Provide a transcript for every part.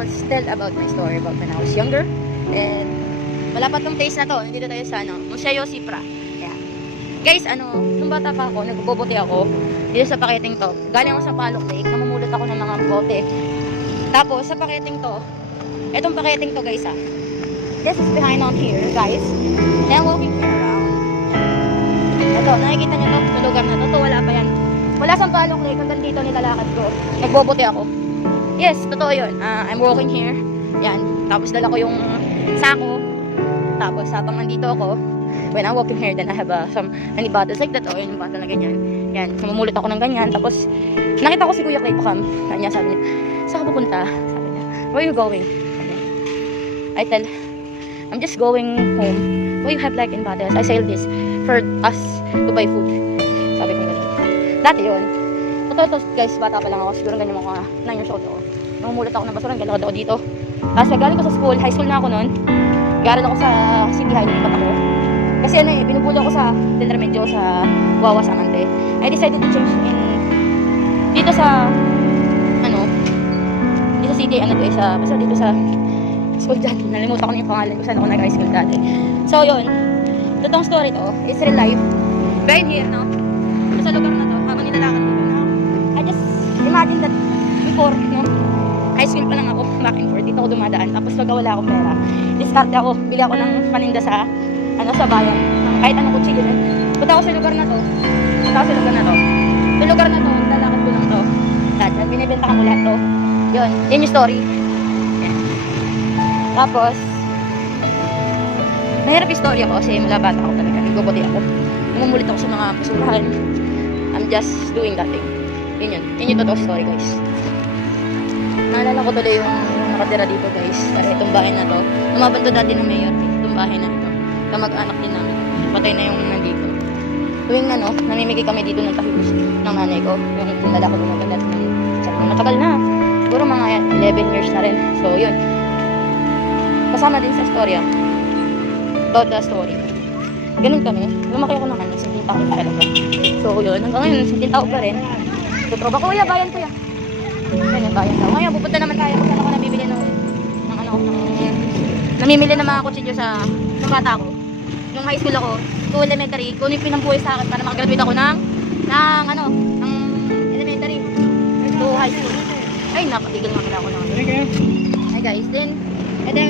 will tell about my story about when I was younger. And wala pa tong taste na to. Nandito tayo sa Museo Sipra. Yeah. Guys, nung bata pa ako, nagbobote ako dito sa paketing to. Galing ako sa Palok Lake, namumulot ako ng mga bote. Tapos sa paketing to, etong paketing to guys this is behind on here guys. And I'm walking here around. Ito, nakikita nyo to, sa lugar na to. Wala pa yan. Wala sa Palok Lake, hanggang dito nilalakad ko. Nagbobote ako. Yes, totoo yun. I'm walking here. Yan. Tapos dala ko yung sako. Tapos habang nandito ako, when I'm walking here, then I have some honey bottles like that. O, yung bottle na ganyan. Yan. Mamumulot ako ng ganyan. Tapos, nakita ko si Kuya Clay Pakam. Kanya sabi niya, saan ka pupunta? Sabi niya, where are you going? Sabi niya. I tell, I'm just going home. Why you have like in bottles? I sell this for us to buy food. Sabi ko ganyan. Dati yun. Totoo guys, bata pa lang ako. Siguro ganyan mga 9 years old ako. Mamumulot ako ng basura. Galakad ako dito. Tapos galing ko sa school. High school na ako noon. Garal ako sa City High. Lipat ako. Kasi binubuli ako sa Del Remedyo sa Wawa sa Amante. I decided to change in dito sa dito sa city, basta dito sa school dati. Nalimutan ko na yung pangalan kung saan ako nag-high school dati. So yun, totoong story to. It's real life. Right here, no? Sa lugar na to, habang nilalakad ko na. I just imagine that before, no? High school pa lang ako, back and forth. Dito ako dumadaan. Tapos pagka wala akong pera, diskarte ako. Bili ako ng paninda sa sa bayan. Kahit anong kutsilyo rin. Punta ako sa lugar na to. Sa lugar na to, lalakad ko lang to. Lahat yan. Binibenta ko lahat to. Yun. Yun yung story. Yan. Tapos, mahirap yung story ako kasi mula bata ako talaga. Nagbobote ako. Namumulit ako sa mga basurahan. I'm just doing that thing. Yun yun. Yun yung totoo story guys. Naalala ko tuloy yung nakatira dito guys. Kasi itong bahay na to. Lumaban to dati ng mayor. Itong bahay na ito. Kamag-anak din namin. Patay na yung nandito. Tuwing namimigay kami dito ng tahibus ng nanay ko. Yung pinala ko lumaban dati ng matagal na. Siguro mga 11 years na rin. So yun. Kasama din sa storya. About the story. Ganun kami. Lumaki ako naman. 17 taon pa talaga. So yun. Hanggang ngayon, 17 taon pa rin. Tutroba ko. Kuya, bayan kuya. Ganyan, bayan daw. Ngayon, pupunta naman tayo kung saan ako namimili namimili ng mga kutsilyo sa bata ko. Nung high school ako, to elementary, kung yung pinambuhay sa akin para makagraduate ako ng elementary to high school. Ay, napatigil naman ako ng Hi guys, then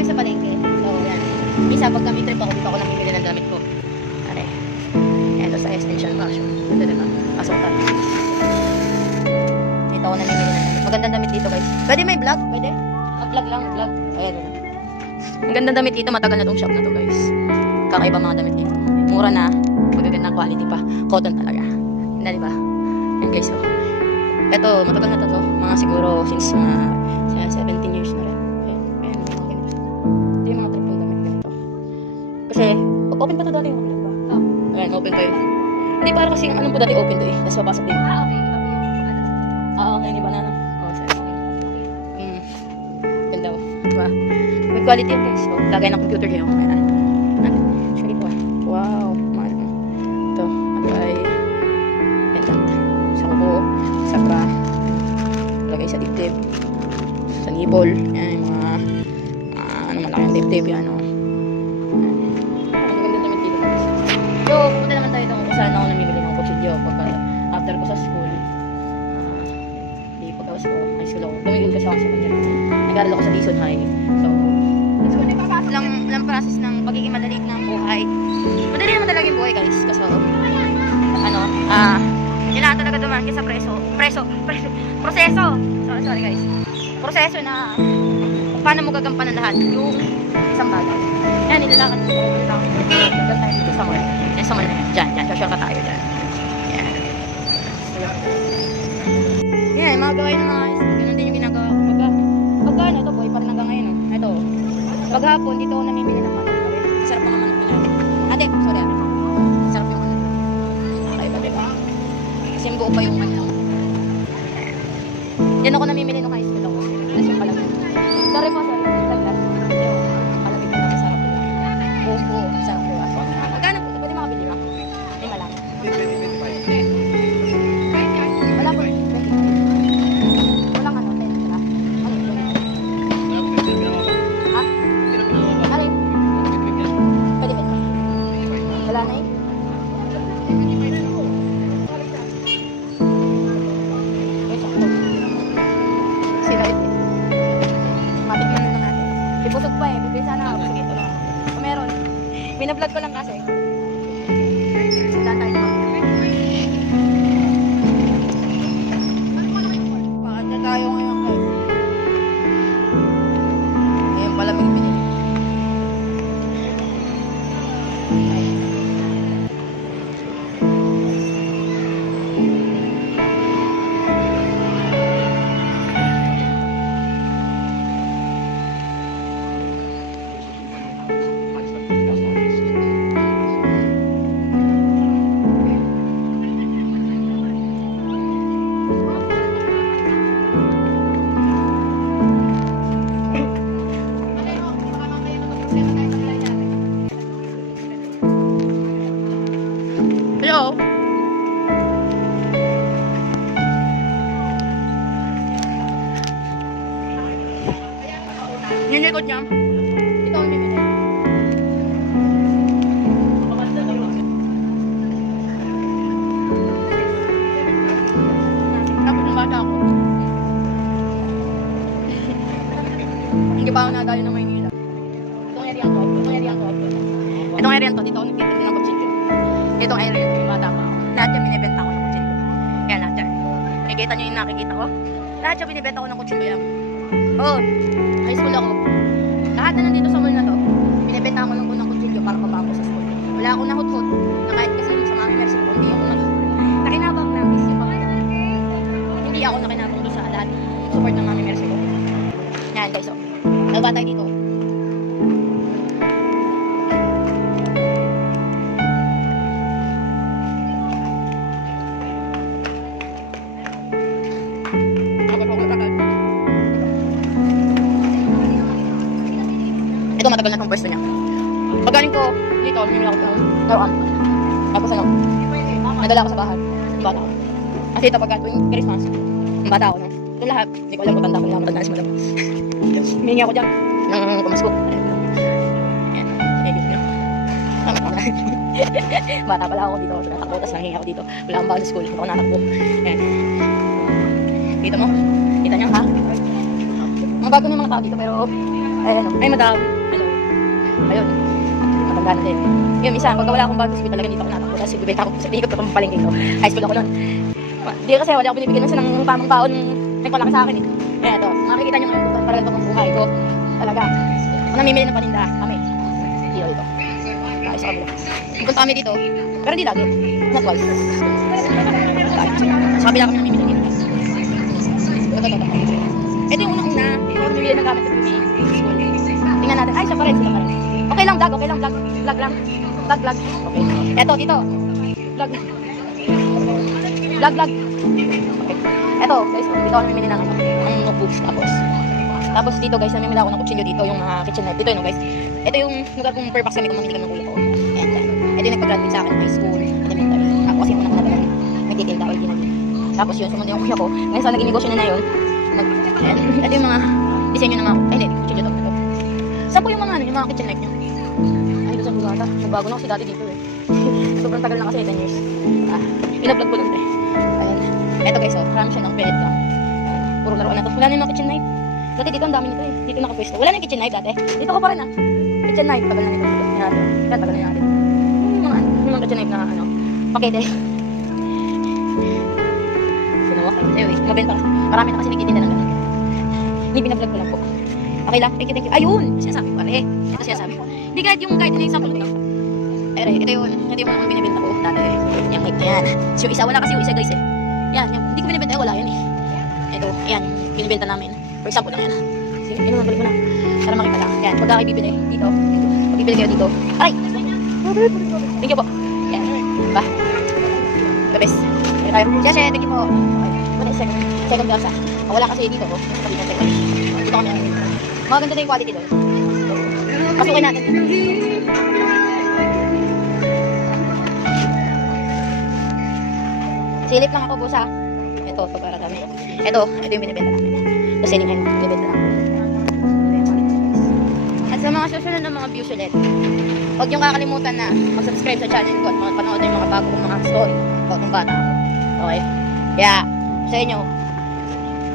sa palengke. So, yan. Isa pag kami trip ako, dito ako namimili ng gamit ko. Are. Yan, to sa extension fashion. Ganda diba? Pasok ka. Dito ako namimili ng gamit. Magandang damit dito guys. Pwede may vlog? Pwede? Mag-vlog lang, mag-vlog. Ayan, diba? Ang ganda damit dito, matagal na tong shop na to guys. Kakaiba mga damit dito. Mura na, magagandang quality pa. Cotton talaga. Hindi diba? Yan guys, oh. Ito, matagal na to. Mga siguro since 17 years na rin. Ayan, ito yung mga trip ng damit ganito. Kasi, open pa to dati yung ba? Ayan, open pa yun. Hindi para kasi anong po dati open to eh. Tapos papasok din. Okay. Ngayon iba na. Sorry. Ganda oh. Diba? May quality yun guys. So, lagay ng computer kayo. Ayan. Actually ito ah. Wow. Mahal mo. Ito. Abay. Pendant. Sa kuko. Sa bra. Lagay sa dibdib. Sa nipol. Yan yung mga malaking dibdib yan o. Maganda naman dito guys. So, pupunta naman tayo kung saan ako namimili ng kutsilyo. After ko sa school. Pagkawas ko, high school ako. Tumigil kasi ako sa kanya. Nag-aaral ako sa Dizon High. So, let's go. Lang process ng pagiging madali ng buhay. Madali naman talaga yung buhay guys. Kasi, kailangan talaga dumaan kayo sa proseso. Sorry guys. Proseso na paano mo gagampanan lahat yung isang bagay. Yan, nilalakad ko talaga yung tayo dito sa mall. Yan sa mall na yan. Diyan. Short ka tayo dyan. Yan. Yan, mga gawain ng mga ayos. Ganun din yung ginagawa ko. Pagka ito boy, parang hanggang ngayon. Ito. Paghapon, dito ako namimili ng manok. Sarap ang manok nila. Ate, sorry ate. Sarap yung manok. Kakaiba diba? Kasi yung buo pa yung manok. Yan ako namimili ng high school ako. Tapos yung palagay. Sorry po, sorry. Palagay. Yung palagay ko lang. Sarap diba? Buo. Sarap diba? So, magkano po? Pwede makabili ba? Hindi malaki. Wala po. Walang 10 sila. Binablog ko lang kasi. Wala tayo naman. Bakit na tayo ngayon guys? Ngayon pala may pinili. Hello? Yung likod niya, ito ang mimili. Tapos yung bata ako. Hindi pa ako nadali ng Maynila. Itong area ko, itong area ko. Itong area to, dito ako nagtitinda ng kutsilyo. Itong area to, yung bata pa ako. Lahat yung binibenta ko ng kutsilyo. Kaya lahat yan. Nakikita nyo yung nakikita ko? Lahat yung binibenta ko ng kutsilyo yan. Oo, high school ako. Lahat na nandito sa mall na to, binibenta ko ng unang kutsilyo para mabako sa school. Wala akong nahut-hut na kahit kasi yung sa mga nursing ko, hindi ako nakinabang na isip ako. Hindi ako nakinabang doon sa lahat ng support ng mami nursing ko. Yan guys, so. Nagba tayo dito. Ito matagal na tong pwesto niya. Pag galing ko dito, namimili ako ng laruan. Tapos ano, nadala ko sa bahay. Yung bata ko. Kasi ito pagka tuwing Christmas, yung bata ko na. Yung lahat, hindi ko alam kung tanda ko lang. Matanda na si madam. Humingi ako dyan ng kumasko. Ayan, medyo na. Bata pala ako dito. Natakbo, tapos nangingi ako dito. Wala akong bago sa school. Ito ako natakbo. Ayan. Kita mo? Kita niyo ha? Mga bago na mga tao dito pero ayan o. Ay madam. Hello. Ayun. Matanda na din. Yung isa, pagka wala akong bago sa school talaga dito ako natakbo. Tapos bibenta ko sa ikot ko pang palengke ko. High school ako nun. Hindi kasi wala ako binibigyan ng tamang baon. Nagpalaki sa akin eh. Kaya ito, makikita nyo ngayon kung talaga ito kung buhay ko. Talaga. Kung namimili ng paninda, kami. Dito dito. Kaya sa kabila. Pupunta kami dito. Pero di lagi. Not twice. Sa kabila kami namimili dito. Ito yung unang-una. Ito yung namimili ng gamit sa school. Tingnan natin. Ay, siya pa rin. Sila pa rin. Okay lang, vlog. Okay lang, vlog. Vlog lang. Vlog, vlog. Okay. Ito, dito. Vlog. Vlog, vlog. Okay. Ito, guys. Dito ako namimili ng notebooks. Tapos dito, guys, namimili ako ng kutsilyo dito. Yung kitchen knife. Dito yun, guys. Ito yung lugar kong per box kami kung mamili kami ng kuya ko. And ito yung nagpag-graduate sa akin ng high school. Elementary. Ako kasi yung unang nagalan. Nagtitinda or ginagin. Tapos yun, sumunod yung kuya ko. Ngayon sa naging negosyo na yun. Ito yung mga disenyo ng mga, ay hindi, kutsilyo to. Saan po yung mga, yung mga kitchen knife nyo? Ay, doon sa Bugata. Nagbago na kasi dati dito eh. Sobrang tagal na kasi, 10 years. Pinablog ko lang eh. Ayan. Ito guys, oh, marami siya ng pellet ka. Puro laruan na to. Wala na yung mga kitchen knife. Dati dito ang dami nito eh. Dito nakapwesto. Wala na yung kitchen knife dati. Dito ko pa rin ah. Kitchen knife, tagal na nito. Yan natin. Yan, tagal na natin. Yung mga kitchen knife na ano, pakete. Ginawa kayo. Anyway, mabenta kasi. Marami na kasi nagtitinda ng ganun. Hindi binablog ko lang po. Okay lang, thank you. Ayun! Sinasabi ko pare. Ito sinasabi ko. Hindi kahit yung na example lang. Ay, ito yun. Ito yung mga binibenta ko dati. Yung mic na yan. So, yung isa, wala kasi yung isa guys eh. Yan, yung, hindi ko binibenta, wala yan eh. Ito, yan, binibenta namin. For example lang yan. Sige, yun, balik mo na. Para makita lang. Yan, pagka kayo bibili, dito. Pag bibili kayo dito. Aray! Thank you po. Yan, ba? The best. Yan tayo. Siya, thank you po. Okay, second versa. Wala kasi dito, oh. Sabi na second. Dito kami. Maganda na yung quality doon. Pasukin natin. Silip lang ako, busa. Ito, para kami. Ito yung binibenta namin. Ito, siling ngayon. Binibenta namin. At sa mga susunod ng mga views ulit, huwag niyong kakalimutan na mag-subscribe sa channel ko at panood yung mga bago kong mga story about ng bata. Okay? Kaya, sa inyo,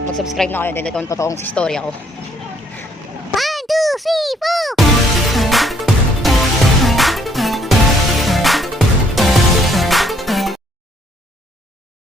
mag-subscribe na kayo dahil ito ang totoong story ako. 1, 2, 3, 4